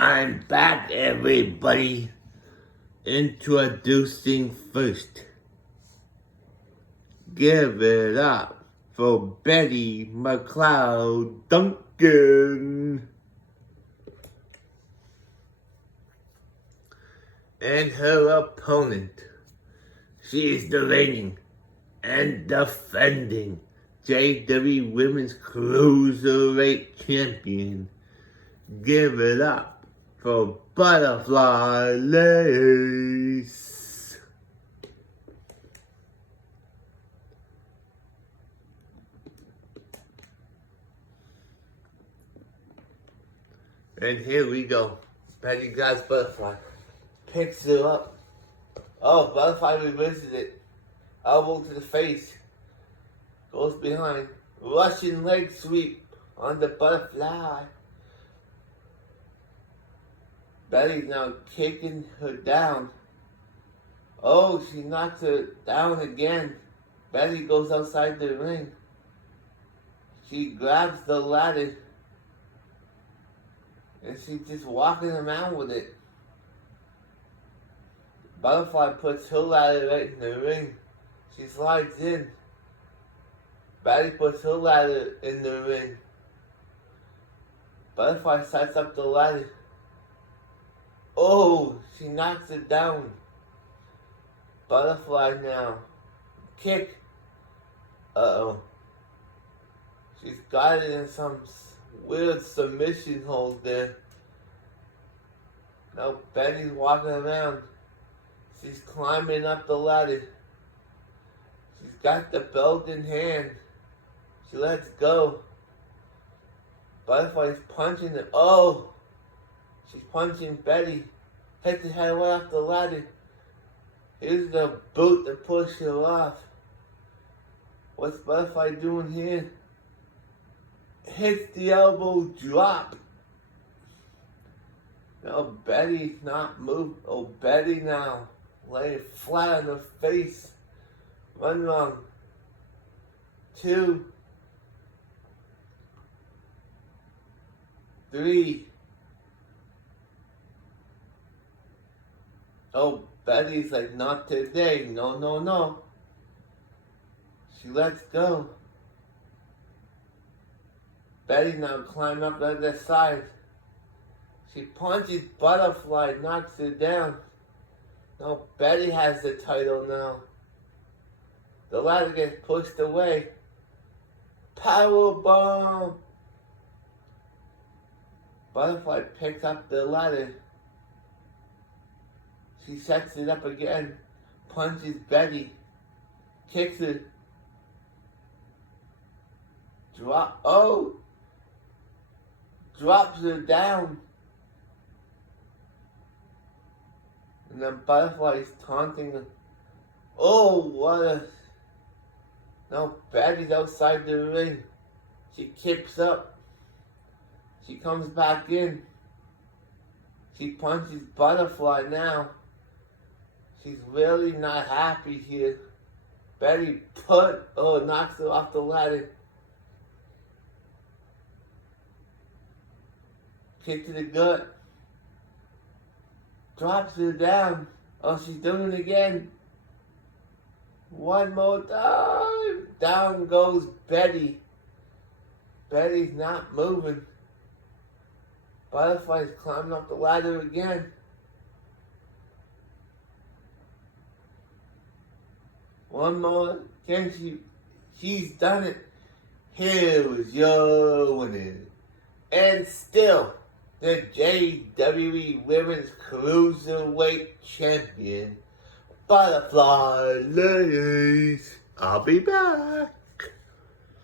I'm back, everybody. Introducing first. Give it up for Betty McLeod Duncan and her opponent. She is the reigning and defending JWE Women's Cruiserweight Champion. Give it up for Butterfly Lace. And here we go. Betty grabs Butterfly, picks her up. Oh, Butterfly reverses it. Elbow to the face. Goes behind. Russian leg sweep on the Butterfly. Betty's now kicking her down. Oh, she knocks her down again. Betty goes outside the ring. She grabs the ladder. And she's just walking around with it. Butterfly puts her ladder right in the ring. She slides in. Betty puts her ladder in the ring. Butterfly sets up the ladder. Oh, she knocks it down. Butterfly now. Kick. Uh-oh. She's got it in some weird submission hold there. Now Betty's walking around. She's climbing up the ladder. She's got the belt in hand. She lets go. Butterfly's punching her. Oh! She's punching Betty. Hits her head right off the ladder. Here's the boot to push her off. What's Butterfly doing here? Hits the elbow drop. Now Betty's not moving. Oh, Betty now laying flat on her face. 1 wrong. 2. 3. Oh, Betty's like, not today. No, no, no. She lets go. Betty now climbs up the other side. She punches Butterfly, knocks her down. Now Betty has the title now. The ladder gets pushed away. Powerbomb! Butterfly picks up the ladder. She sets it up again. Punches Betty. Kicks her. Oh! Drops her down. And then Butterfly is taunting her. Oh, what a... Now Betty's outside the ring. She kicks up. She comes back in. She punches Butterfly now. She's really not happy here. Betty knocks her off the ladder. Kick to the gut. Drops her down. Oh, she's doing it again. 1 more time. Down goes Betty. Betty's not moving. Butterfly's climbing up the ladder again. 1 more. She's done it. Here was your winner. And still, the JWE Women's Cruiserweight Champion, Butterfly Lace. I'll be back.